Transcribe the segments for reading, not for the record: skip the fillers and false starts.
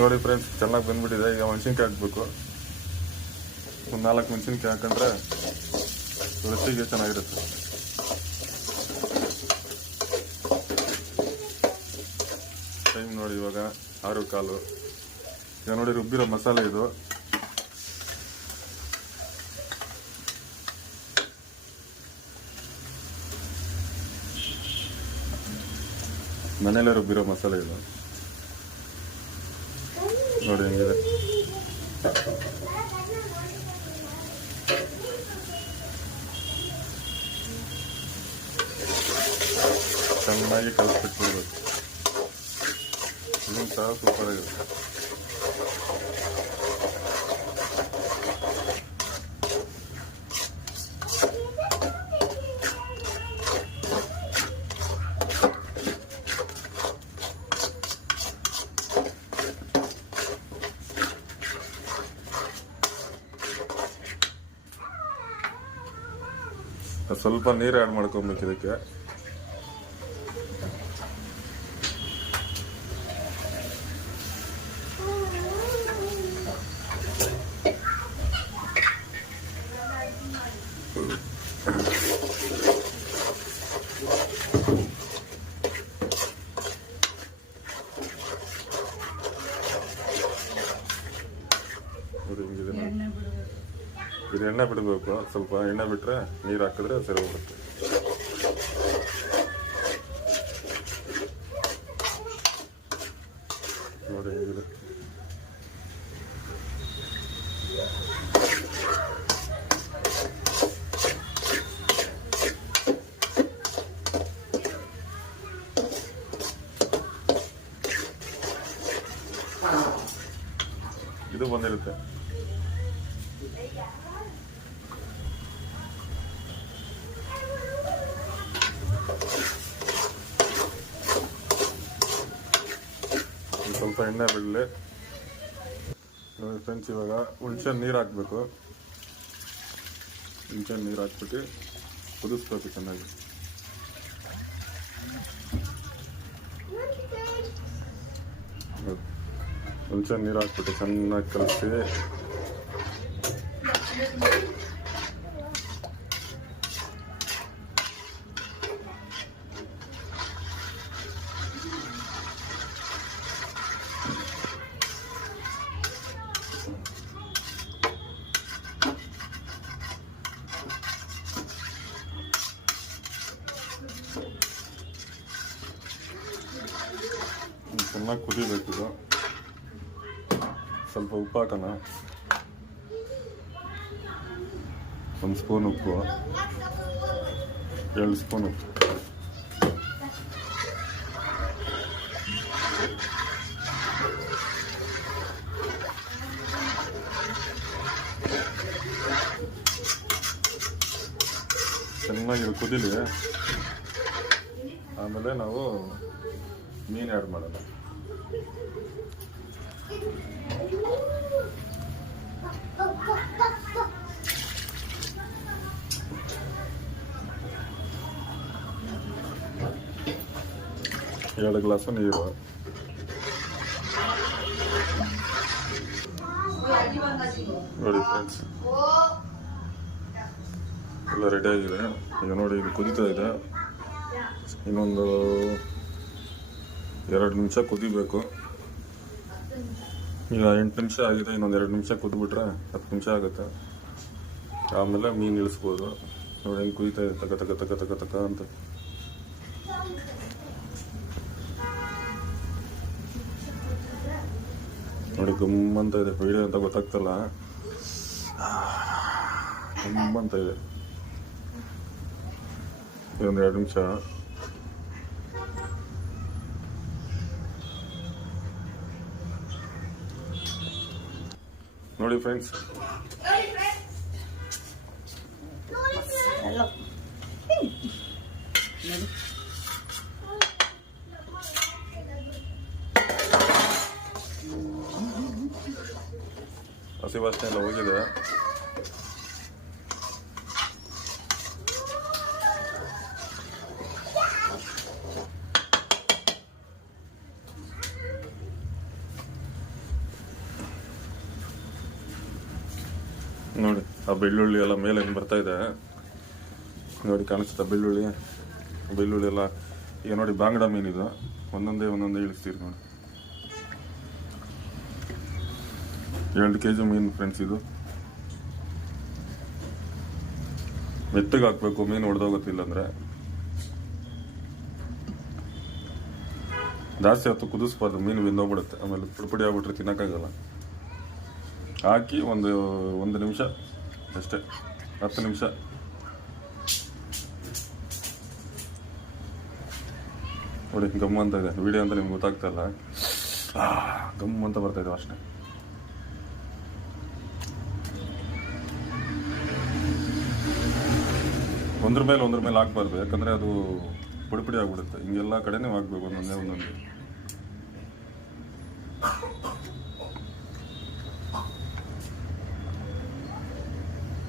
ನೋಡಿ ಫ್ರೆಂಡ್ಸ್, ಚೆನ್ನಾಗಿ ಬಂದ್ಬಿಟ್ಟಿದೆ. ಈಗ ಮೆಣಸಿನ್ಕಾಯಿ ಹಾಕಬೇಕು. ಒಂದು 4 ಮೆಣಸಿನ್ಕಾಯಿ ಹಾಕೊಂಡ್ರೆ ರುಚಿಗೆ ಚೆನ್ನಾಗಿರುತ್ತೆ. ಟೈಮ್ ನೋಡಿ ಇವಾಗ 6:15. ಈಗ ನೋಡಿ ರುಬ್ಬಿರೋ ಮಸಾಲೆ ಇದು. ಮನೇಲೆ ರುಬ್ಬಿರೋ ಮಸಾಲೆ ಇದು ನೋಡಿ ಹೆಂಗಿದೆ. ಚೆನ್ನಾಗಿ ಕಲಿಸ್ಬಿಟ್ಬಿಡ್ಬೇಕು. ಇದನ್ನು ಸಹ ಸೂಪರ್ ಆಗಿರುತ್ತೆ. ಸ್ವಲ್ಪ ನೀರು ಆ್ಯಡ್ ಮಾಡ್ಕೊಬೇಕು ಇದಕ್ಕೆ. ಇದು ಎಣ್ಣೆ ಬಿಡಬೇಕು. ಸ್ವಲ್ಪ ಎಣ್ಣೆ ಬಿಟ್ಟರೆ ನೀರು ಹಾಕಿದ್ರೆ ಸರಿ ಹೋಗುತ್ತೆ. ನೋಡಿ ಹೇಗಿದೆ. ಇದು ಬಂದಿರುತ್ತೆ. ಸ್ವಲ್ಪ ಎಣ್ಣೆ ಬಿಡಲಿ. ನೋಡಿ ಫ್ರೆಂಡ್ಸ್, ಇವಾಗ ಹುಣಸೆ ನೀರು ಹಾಕಬೇಕು. ಹುಣಸೆ ನೀರು ಹಾಕ್ಬಿಟ್ಟು ಕುದಿಸ್ಬೇಕು ಚೆನ್ನಾಗಿ. ಹುಣಸೆ ನೀರು ಹಾಕ್ಬಿಟ್ಟು ಚೆನ್ನಾಗಿ ಕಲಿಸಿ ಚೆನ್ನಾಗಿ ಕುದಿಬೇಕಿದು. ಸ್ವಲ್ಪ ಉಪ್ಪು ಹಾಕೋಣ. 1 ಸ್ಪೂನ್ ಉಪ್ಪು, 2 ಸ್ಪೂನ್ ಉಪ್ಪು. ಚೆನ್ನಾಗಿ ಕುದಿಲಿ. ಆಮೇಲೆ ನಾವು ಮೀನು ಆ್ಯಡ್ ಮಾಡೋಣ. ಎರಡು ಗ್ಲಾಸು ನೀರು. ನೋಡಿ ಫ್ರೆಂಡ್ಸ್, ಎಲ್ಲ ರೆಡಿ ಆಗಿದೆ. ಈಗ ನೋಡಿ ಇದು ಕುದೀತಾ ಇದೆ. ಇನ್ನೊಂದು 2 ನಿಮಿಷ ಕುದಿಬೇಕು. ಈಗ 8 ನಿಮಿಷ ಆಗಿದೆ. ಇನ್ನೊಂದು 2 ನಿಮಿಷ ಕುದ್ಬಿಟ್ರೆ 10 ನಿಮಿಷ ಆಗುತ್ತೆ. ಆಮೇಲೆ ಮೀನು ಇಳಿಸ್ಬೋದು. ನೋಡಿ ಹೆಂಗೆ ಕುದೀತಾ ಇದೆ, ತಕ ತಕ ತಕ ತಕ ತಕ ಅಂತ. ನೋಡಿ ಗಮ್ಮಂತ ಇದೆ. ವಿಡಿಯೋ ಅಂತ ಗೊತ್ತಾಗ್ತಲ್ಲ, ಗಮ್ಮಂತ ಇದೆ. ಇದೊಂದು 2 ನಿಮಿಷ. ನೋಡಿ ಫ್ರೆಂಡ್ಸ್, ಹಸಿ ವಾಸನೆ ಎಲ್ಲ ಹೋಗಿದೆ. ನೋಡಿ ಆ ಬೆಳ್ಳುಳ್ಳಿ ಎಲ್ಲ ಮೇಲೆ ಏನು ಬರ್ತಾ ಇದೆ ನೋಡಿ, ಕಾಣಿಸುತ್ತಾ ಬೆಳ್ಳುಳ್ಳಿ ಎಲ್ಲ. ಈಗ ನೋಡಿ ಬಾಂಗಡ ಮೀನಿದು ಒಂದೊಂದೇ ಇಳಿಸ್ತೀರಿ ನೋಡಿ. 2 kg ಮೀನು ಫ್ರೆಂಡ್ಸ್. ಇದು ಮೆತ್ತಗೆ ಹಾಕ್ಬೇಕು, ಮೀನು ಹೊಡೆದೋಗುತ್ತಿಲ್ಲ ಅಂದರೆ. ಜಾಸ್ತಿ ಹೊತ್ತು ಕುದಿಸ್ಬಾರ್ದು, ಮೀನು ಬೆಂದೋಗ್ಬಿಡುತ್ತೆ. ಆಮೇಲೆ ಪುಡಿ ಆಗ್ಬಿಟ್ರೆ ತಿನ್ನೋಕ್ಕಾಗಲ್ಲ. ಹಾಕಿ ಒಂದು ನಿಮಿಷ ಅಷ್ಟೇ, 10 ನಿಮಿಷ. ನೋಡಿ ಗಮ್ ಅಂತ ಇದೆ, ವಿಡಿಯೋ ಅಂತ ನಿಮ್ಗೆ ಗೊತ್ತಾಗ್ತಾ ಇಲ್ಲ, ಗಮ್ ಅಂತ ಬರ್ತಾ ಇದೆ ಅಷ್ಟೇ. ಒಂದ್ರ ಮೇಲೆ ಹಾಕ್ಬಾರ್ದು, ಯಾಕಂದ್ರೆ ಅದು ಪುಡಿ ಆಗ್ಬಿಡುತ್ತೆ. ಹಿಂಗೆಲ್ಲ ಕಡೆನೇ ಹಾಕ್ಬೇಕು, ಒಂದೊಂದೇ.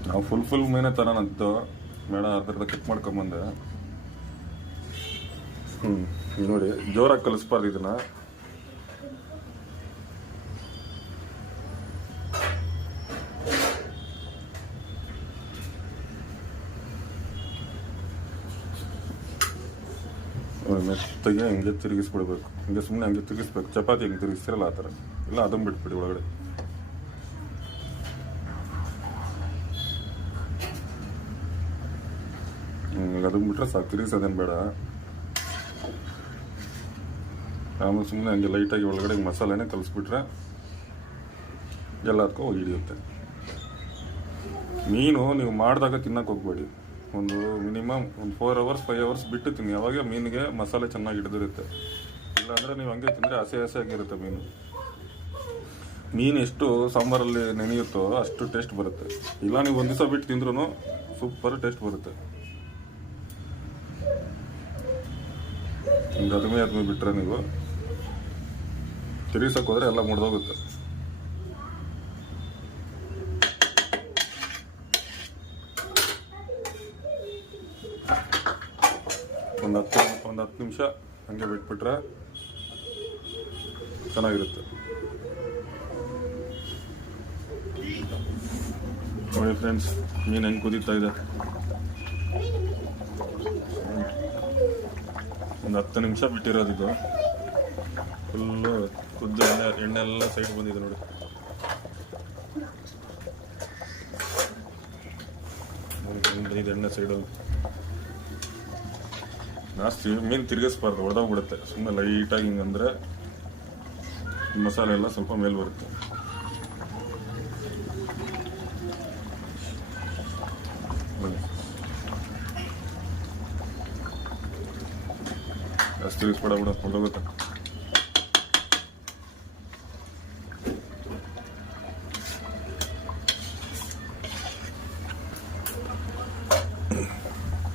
ನಾವು ಫುಲ್ ಮೇನೆ ತರೋಣಂತು ಮೇಡ, ಅರ್ಧ ಕಟ್ ಮಾಡ್ಕೊಂಬಂದೆ. ನೋಡಿ ಜೋರಾಗಿ ಕಲಿಸ್ಬಾರ್ದು ಇದನ್ನ. ಮೆತ್ತಗೆ ಹಿಂಗೆ ತಿರುಗಿಸ್ಬಿಡ್ಬೇಕು, ಹಿಂಗೆ ಸುಮ್ಮನೆ ಹಂಗೆ ತಿರುಗಿಸ್ಬೇಕು. ಚಪಾತಿ ಹಿಂಗೆ ತಿರುಗಿಸ್ತಿರಲ್ಲ ಆ ಥರ, ಇಲ್ಲ ಅದನ್ನು ಬಿಟ್ಬಿಡಿ ಒಳಗಡೆ. ಅದನ್ನ ಬಿಟ್ರೆ ಸಾಕು, ತಿರುಗಿಸೋದೇನು ಬೇಡ. ಆಮೇಲೆ ಸುಮ್ಮನೆ ಹಂಗೆ ಲೈಟಾಗಿ ಒಳಗಡೆ ಮಸಾಲೆನೇ ಕಲಿಸ್ಬಿಟ್ರೆ ಎಲ್ಲದಕ್ಕೂ ಹಿಡಿಯುತ್ತೆ. ಮೀನು ನೀವು ಮಾಡಿದಾಗ ತಿನ್ನಕ್ಕೆ ಹೋಗ್ಬೇಡಿ, ಒಂದು ಮಿನಿಮಮ್ 4 hours 5 hours ಬಿಟ್ಟು ತಿನ್ನಿ. ಅವಾಗ ಮೀನಿಗೆ ಮಸಾಲೆ ಚೆನ್ನಾಗಿ ಹಿಡಿದಿರುತ್ತೆ. ಇಲ್ಲಾಂದರೆ ನೀವು ಹಂಗೆ ತಿಂದರೆ ಹಸೆ ಆಗಿರುತ್ತೆ ಮೀನು ಎಷ್ಟು ಸಾಂಬಾರಲ್ಲಿ ನೆನೆಯುತ್ತೋ ಅಷ್ಟು ಟೇಸ್ಟ್ ಬರುತ್ತೆ. ಇಲ್ಲ ನೀವು ಒಂದು ದಿವಸ ಬಿಟ್ಟು ತಿಂದ್ರೂ ಸೂಪರ್ ಟೇಸ್ಟ್ ಬರುತ್ತೆ. ಹಿಂಗೆ ಅದ್ಮೇ ಬಿಟ್ಟರೆ ನೀವು ತಿರುಗಿಸೋಕೆ ಹೋದರೆ ಎಲ್ಲ ಮುರಿದೋಗುತ್ತೆ. ಒಂದು 10 ನಿಮಿಷ ಹಂಗೆ ಬಿಟ್ಬಿಟ್ರೆ ಚೆನ್ನಾಗಿರುತ್ತೆ. ನೋಡಿ ಫ್ರೆಂಡ್ಸ್, ಮೀನು ಹೆಂಗೆ ಕುದೀತಾ ಇದೆ. ಒಂದು 10 ನಿಮಿಷ ಬಿಟ್ಟಿರೋದು. ಇದು ಫುಲ್ಲು ಕುದ್ದು ಎಣ್ಣೆಲ್ಲ ಸೈಡ್ ಬಂದಿದೆ ನೋಡಿ. ಇದು ಎಣ್ಣೆ ಸೈಡಲ್ಲಿ ಜಾಸ್ತಿ ಮೀನು ತಿರುಗಿಸ್ಬಾರ್ದು, ಹೊಡೆದೋಗ್ಬಿಡುತ್ತೆ. ಸುಮ್ಮನೆ ಲೈಟಾಗಿ ಹಿಂಗಂದ್ರೆ ಮಸಾಲೆ ಎಲ್ಲ ಸ್ವಲ್ಪ ಮೇಲೆ ಬರುತ್ತೆ. ಜಾಸ್ತಿ ತಿರುಗಿಸ್ಬೇಡ, ಹೊಡೆದೋಗುತ್ತೆ.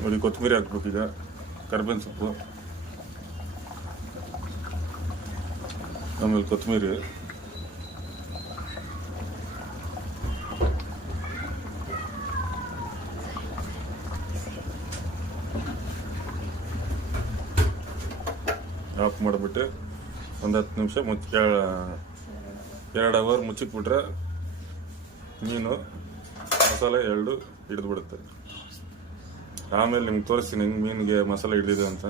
ನೋಡಿ ಕೊತ್ತಂಬರಿ ಹಾಕ್ಬೇಕು, ಈಗ ಕರಿಬೇವಿನ ಸೊಪ್ಪು, ಆಮೇಲೆ ಕೊತ್ತಂಬರಿ, ಆಫ್ ಮಾಡಿಬಿಟ್ಟು ಒಂದು 10 ನಿಮಿಷ 2 hour ಮುಚ್ಚಿಕ್ಬಿಟ್ರೆ ಮೀನು ಮಸಾಲೆ 2 ಹಿಡಿದು ಬಿಡುತ್ತೆ. ಆಮೇಲೆ ನಿಮ್ಗೆ ತೋರಿಸ್ತೀನಿ ಹೆಂಗೆ ಮೀನಿಗೆ ಮಸಾಲೆ ಹಿಡಿದಿದೆ ಅಂತ.